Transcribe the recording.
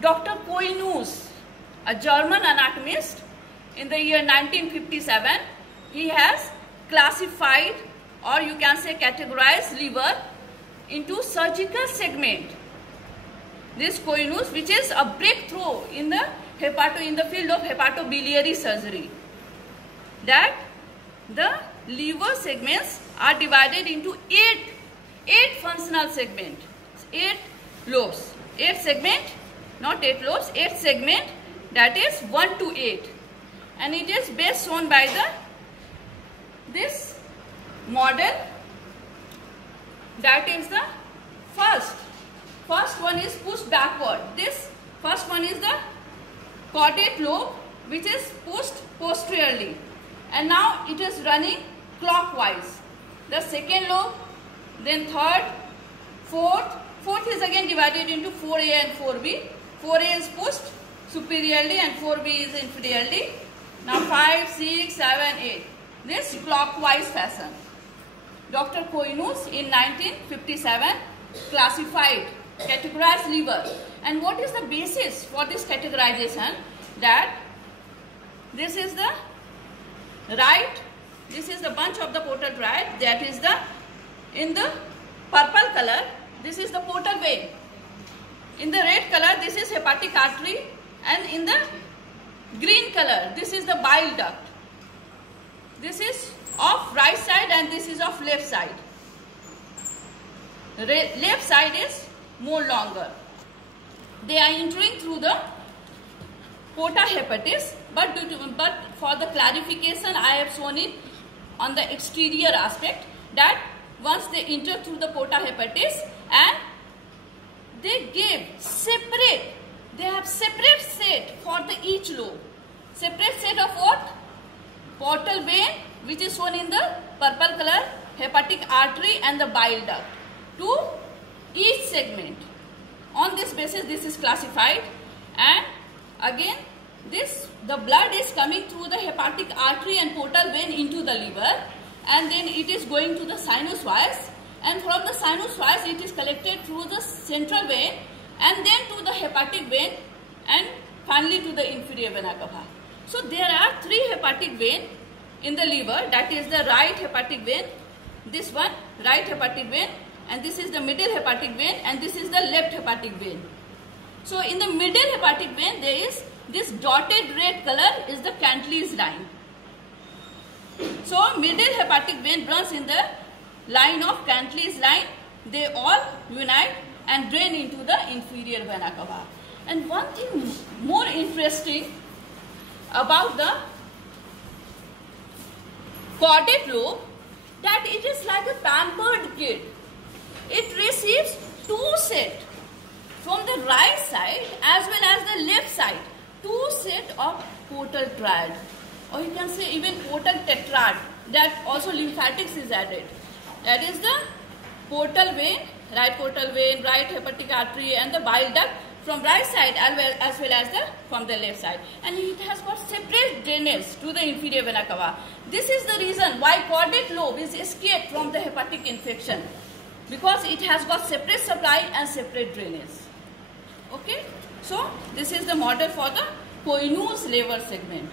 Dr. Koinus, a German anatomist, in the year 1957, he has classified, or you can say categorized, liver into surgical segment. This Koinus, which is a breakthrough in the field of hepatobiliary surgery, that the liver segments are divided into eight functional segment, 8 lobes, 8 segment, not 8 lobes, 8 segment, that is 1 to 8, and it is best shown by this model. That is the first one is pushed backward. This first one is the caudate lobe, which is pushed posteriorly, and now it is running clockwise. The second lobe, then third, fourth is again divided into 4A and 4B. 4A is pushed superiorly and 4B is inferiorly. Now 5, 6, 7, 8. This clockwise fashion. Dr. Koinus in 1957 classified, categorized liver. And what is the basis for this categorization? That this is the right, this is the bunch of the portal right, that is the, in the purple color, this is the portal vein. In the red color, this is hepatic artery, and in the green color, this is the bile duct. This is of right side and this is of left side. Left side is more longer. They are entering through the porta hepatis, but for the clarification, I have shown it on the exterior aspect, that once they enter through the porta hepatis and they have separate set for the each lobe. Separate set of what? Portal vein, which is shown in the purple color, hepatic artery and the bile duct to each segment. On this basis, this is classified, and again the blood is coming through the hepatic artery and portal vein into the liver, and then it is going to the sinus wires, and from the sinus wires it is collected through the central vein and then to the hepatic vein and finally to the inferior vena cava. So there are 3 hepatic vein in the liver, that is the right hepatic vein, this one right hepatic vein, and this is the middle hepatic vein, and this is the left hepatic vein. So in the middle hepatic vein there is this dotted red color is the Cantley's line. So middle hepatic vein runs in the line of Cantley's line. They all unite and drain into the inferior vena cava. And one thing more interesting about the caudate lobe, that it is like a pampered kid. It receives 2 sets from the right side as well as the left side, 2 sets of portal triad, or you can say even portal tetrad, that also lymphatics is added. That is the portal vein, right hepatic artery and the bile duct from right side as well as from the left side, and it has got separate drainage to the inferior vena cava. This is the reason why caudate lobe is escaped from the hepatic infection, because it has got separate supply and separate drainage. Okay, so this is the model for the Koinus liver segment.